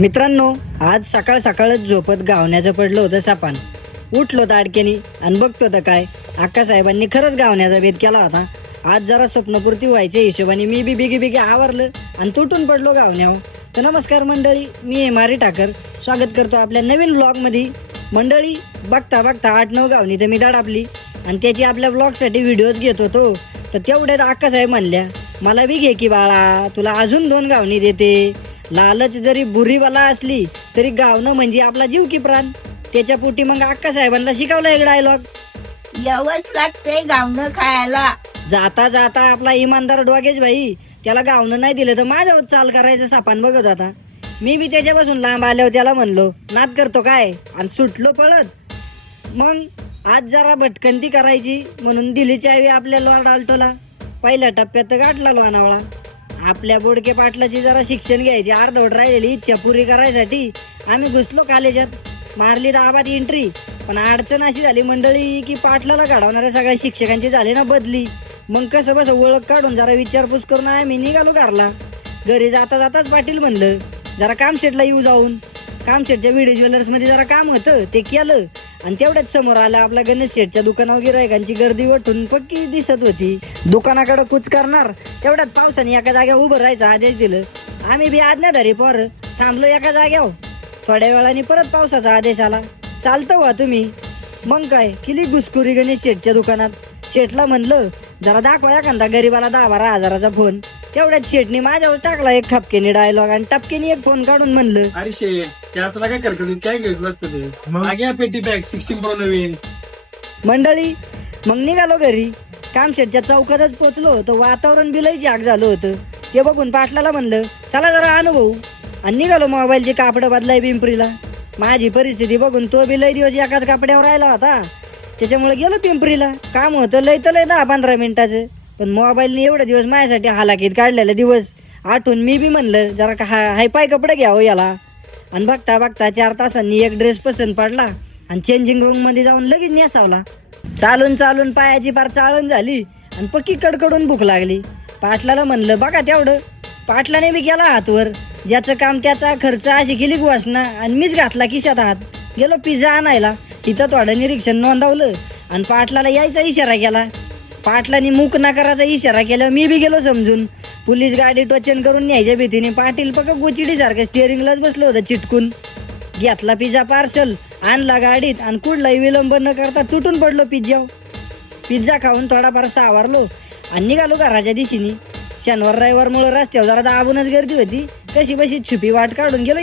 मित्रांनो, आज सकाळ सकाळच झोपत गावण्याचं पडलं होतं सापान. उठलो ताडक्यानी आणि बघतो तर काय, अक्कासाहेबांनी खरंच गावण्याचा भेद केला होता. आज जरा स्वप्नपूर्ती व्हायच्या हिशोबाने मी बी बिगी बिगी आवरलं आणि तुटून पडलो गावण्यावर. तर नमस्कार मंडळी, मी एमारी ठाकर स्वागत करतो आपल्या नवीन ब्लॉगमध्ये. मंडळी, बघता बघता 8-9 गावणी तर मी दाडापली आणि त्याची आपल्या ब्लॉगसाठी व्हिडिओज घेत होतो. तर तेवढ्यात अक्कासाहेब म्हणल्या, मला बी घे की बाळा, तुला अजून 2 गावणी देते. लालच जरी बुरीवाला असली तरी गावणं म्हणजे आपला जीव की प्राण. त्याच्या पोटी मग अक्कासाहेबांना शिकवला एक डायलॉग, यावंच लागतंय गावणं खायला. जाता जाता आपला इमानदार डोगेश भाई त्याला गावणं नाही दिलं तर माझ्यावर चाल करायचं सापान बघत होता. मी बी त्याच्यापासून लांब आल्यावर त्याला म्हणलो, नाद करतो काय, आणि सुटलो पळत. मग आज जरा भटकंती करायची म्हणून दिली चावी आपल्या लॉर्ड आल्टोला. पहिल्या टप्प्यात तर गाठला लोणावळा. आपल्या बोडके पाटलाची जरा शिक्षण घ्यायची अर्धवट राहिलेली इच्छा पुरी करायसाठी आम्ही घुसलो कॉलेजात. मारली दाबात एंट्री. पण अडचण अशी झाली मंडळी की पाटलाला घडवणाऱ्या सगळ्या शिक्षकांची झाली ना बदली. मग कसं बस ओळख काढून जरा विचारपूस करून आम्ही निघालो घरला. घरी जाता जाताच पाटील म्हणलं, जरा कामशेटला येऊ जाऊन. कामशेटच्या व्हिडिओ ज्वेलर्समध्ये जरा काम होतं ते केलं आणि तेवढ्याच समोर आला आपला गणेश शेठच्या दुकानावर गिरायकांची गर्दी वठून पक्की दिसत होती. दुकानाकडे कुच करणार तेवढ्यात पावसाने एका जाग्यावर उभं राहायचा आदेश दिलं. आम्ही बी आज्ञाधारी पोरं थांबलो एका जाग्यावर. थोड्या वेळाने परत पावसाचा आदेश आला, चालतं व्हा तुम्ही. मग काय केली घुसखोरी गणेश शेठच्या दुकानात. शेठला म्हणलं, जरा दाखवा एखादा गरीबाला 10-12 हजाराचा फोन. तेवढ्यात शेठने माझ्यावर टाकला एक खपकेने डायलॉग आणि टपकेने एक फोन काढून म्हणलं, अरे शेठ, ते असं काय करतो, काय घेत बसतं ते. मागे पेटी पॅक 16 प्रो नवीन. मंडळी मग निघालो घरी. कामशेटच्या चौकातच पोचलो तर वातावरण बिलही जाग झालं होतं. ते बघून पाटलाला म्हणलं, चला जरा अनुभव, आणि निघालो मोबाईलची कापडं बदलाय पिंपरीला. माझी परिस्थिती बघून तो बी लय दिवस एकाच कापड्यावर राहिला होता. त्याच्यामुळे गेलो पिंपरीला. काम होतं लय तर लय 10-15 मिनिटाचं. पण मोबाईलने एवढे दिवस माझ्यासाठी हालाकीत काढलेले दिवस आठवून मी बी म्हणलं, जरा का हाय पाय कपडे घ्यावं याला. आणि बघता बघता 4 तासांनी एक ड्रेस पसंत पडला आणि चेंजिंग रूम मध्ये जाऊन लगेच नेसावला. चालून चालून पायाची फार चाळण झाली आणि पक्की कडकडून भूक लागली. पाटलाला म्हणलं, बघा तेवढं. पाटलाने बी केला हातवर. ज्याचं काम त्याचा खर्च अशी केली वासना आणि मीच घातला खिशात हात. गेलो पिझ्झा आणायला. तिथं थोडं निरीक्षण नोंदवलं आणि पाटलाला यायचा इशारा केला. पाटलाने मूक नकाराचा इशारा केला. मी बी गेलो समजून. पोलीस गाडी टोचन करून न्यायच्या भीतीने पाटील पक्क गोचिडी सारखं स्टिअरिंगलाच बसलो होतं चिटकून. घेतला पिझ्झा पार्सल, आणला गाडीत आणि कुठलाही विलंब न करता तुटून पडलो पिझ्झावर. पिझ्झा खाऊन थोडाफार सावरलो आणि निघालो घराच्या दिशेने. शनिवार रविवारमुळे रस्त्यावर जरा दाबूनच गर्दी होती. कशी बशी छुपी वाट काढून गेलो